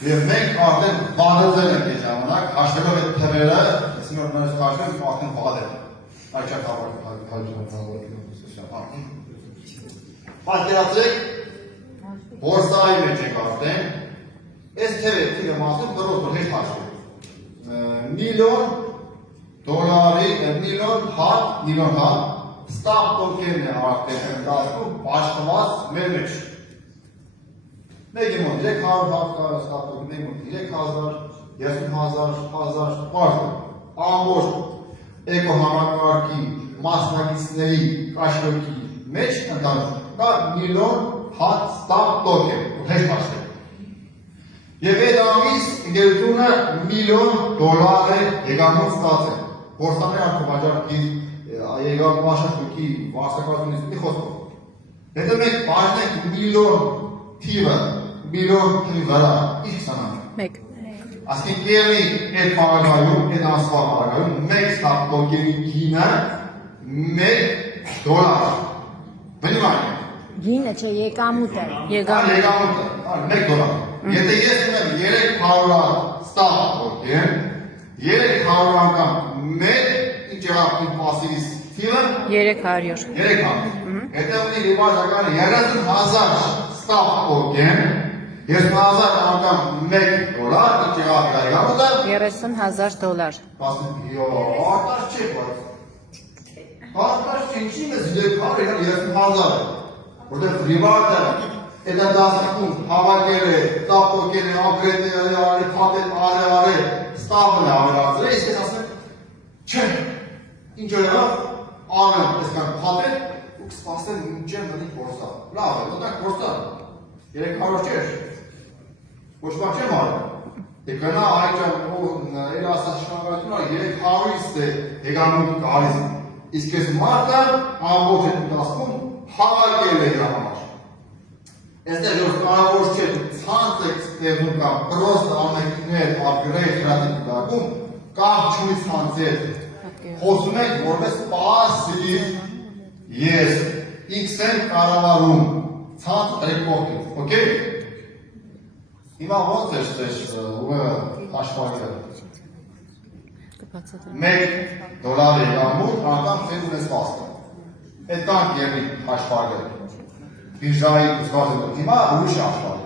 Եվ մենք արդեն բادرել ենք այս ժամանակ, հաշվելով այդ թվերը, այսինքն որ նորից հաշվենք արդեն բادر։ Այդ չափ պատկերացրեք, բորսայի մեջ ենք արդեն, այս թվերը մասում բրոզ որ հետ հաշվենք։ Միլիոն դոլարի, միլիոն հատ, ստապ տոկերն է արդեն ընդասում պաշտված մեր մեջ։ Մեկի մոտ 300 հատ կար ստապ տոկեր, մեկի մոտ 3000, 3000, 1000, պարզը, ամբողջ էկո համակարգի մասնակիցների կաշվեկի մեջ ընդասում, կա միլիոն հատ ստապ տոկեր, հետ հաշվենք։ Եվ այդ ամիս ընկերությունը միլիոն դոլար է եկամուտ ստացել։ Բորսաների արտովաճառքի եկամուտի վաստակությունից մի խոսքով։ Հետո մենք բաժնենք միլիոն թիվը, միլիոն թիվի վրա, ինչ կստանանք։ Այսինքն կերնի այդ պարագայում, այդ անսվա պարագայում, մեկ ստապ տոկերի գինը 1 դոլար։ Բնիմայք։ Գինը չէ, եկամուտը։ Եկամուտը, 1 դոլար։ Եթե ես ունեմ 300 ստապ տոկեր, 300 անգամ 1, ինչ եղավ իմ պասիվիս թիվը? 300։ 300։ Եթե ունի վիճականը 30000 ստապ տոկեր, 30000 անգամ 1 դոլար, ինչ եղավ իր եկամուտը? 30000 դոլար։ Արտաշ չէ, բայց։ Արտաշ չէ, ինչի մեզ 300,000, որտեղ վիճակը Այդ դասակում հավաքել է, տապոկել է, ագրետել է, արել, փաթել, արել, ստավն է ավելացրել, իսկ ես ասեմ, չէ, ինչ եղավ, արել, այսքան փաթել, ու կսպասել մինչև մնի փորձա։ Լավ է, դուք փորձա։ 300 չէ։ Ոչ բան չեմ արել։ Դե գնա այդժամ էլ ասած շնորհակալություն, 300-ից է եկամուտ գալիս։ Իսկ այս մարդը ամբողջ այդ դասքում հավաքել է իր համար։ Այստեղ որ կարևոր չէ ցանց եք ստեղծում կամ պրոստը ամենքներ ապգրեյդ հրատիպ դակում կամ չունի ցանցեր խոսում եք որպես պասիվ ես x-ն կառավարում ցանց ռեպորտինգ, օքեյ։ Հիմա ոնց է հաշվարկը 1 դոլար եկամուտ անգամ ձեր ունեցվածքը այդ կան երկի հաշվարկը Բիրժայի զգացել հիմա ուրիշ աշխարհ։